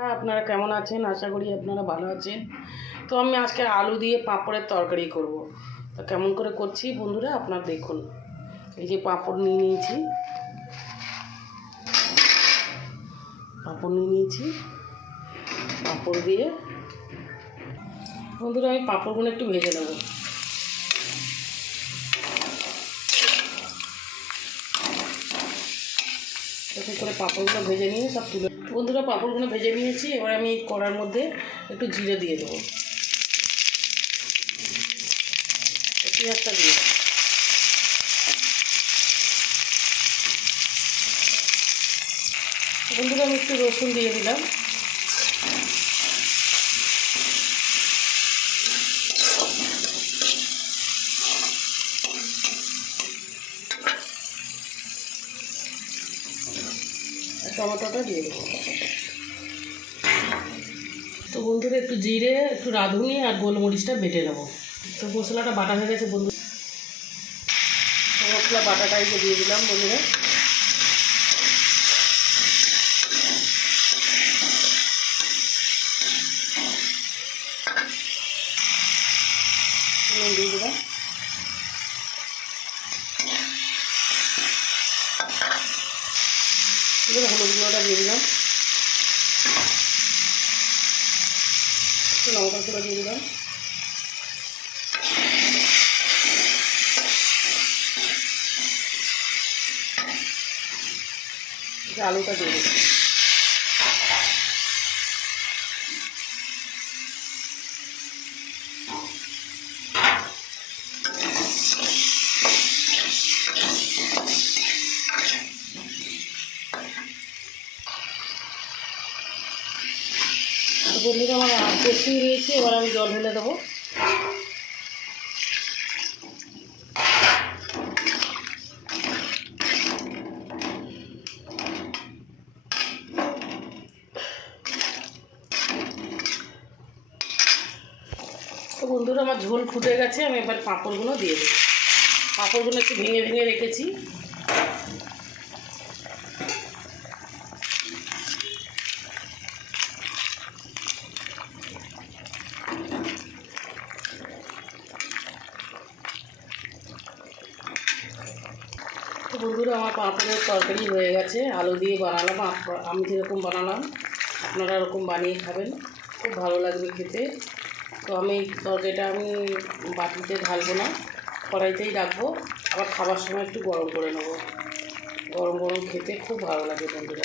আপনারা কেমন আছেন? আশা করি আপনারা ভালো আছেন। তো আমি আজকে আলু দিয়ে পাঁপড়ের তরকারি করব। তো কেমন করে করছি বন্ধুরা আপনারা দেখুন। এই যে পাঁপড় নিয়েছি, পাঁপড় দিয়ে বন্ধুরা আমি পাঁপড়গুলো একটু ভেজে নেব। এরকম করে পাঁপড়গুলো ভেজে নিয়ে সব তুলে বন্ধুরা পাঁপড়গুলো ভেজে নিয়েছি। এবার আমি কড়ার মধ্যে একটু জিরে দিয়ে দেবো, পেঁয়াজটা দিয়ে দেবো। বন্ধুরা আমি একটু রসুন দিয়ে দিলাম। টমেটোটা দিয়ে দেবো। তো বন্ধুরা একটু জিরে, একটু রাঁধুনি আর গোলমরিচটা বেটে নেবো। তো মশলাটা বাটা হয়ে গেছে বন্ধু, মশলা বাটাটাই দিয়ে দিলাম বন্ধুরা। দিয়ে দিলাম, হলুদ গুঁড়োটা দিয়ে দিলাম, একটু লঙ্কা গুঁড়ো দিয়ে দিলাম, আলুটা দিয়ে দিলাম। বন্ধুরা আমার কষিয়ে নিয়েছি, এবার আমি জল ঢেলে দেবো। তো বন্ধুরা আমার ঝোল ফুটে গেছে, আমি এবার পাঁপড়গুলো দিয়ে দেবো। পাঁপড়গুলো একটু ভেঙে ভেঙে রেখেছি। তো বন্ধুরা আমার পাঁপড়ের তরকারি হয়ে গেছে, আলু দিয়ে বানালাম। আমি যেরকম বানালাম আপনারা এরকম বানিয়ে খাবেন, খুব ভালো লাগবে খেতে। তো আমি তরকারিটা বাটিতে ঢালবো না, কড়াইতেই রাখবো। আবার খাবার সময় একটু গরম করে নেবো। গরম গরম খেতে খুব ভালো লাগে বন্ধুরা,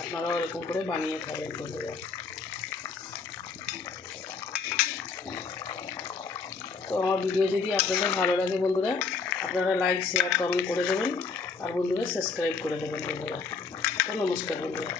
আপনারাও এরকম করে বানিয়ে খাবেন বন্ধুরা। তো আমার ভিডিও যদি আপনাদের ভালো লাগে বন্ধুরা, আপনারা লাইক শেয়ার কমেন্ট করে দেবেন, আর বন্ধুরা সাবস্ক্রাইব করে দেবেন বন্ধুরা। তো নমস্কার বন্ধুরা।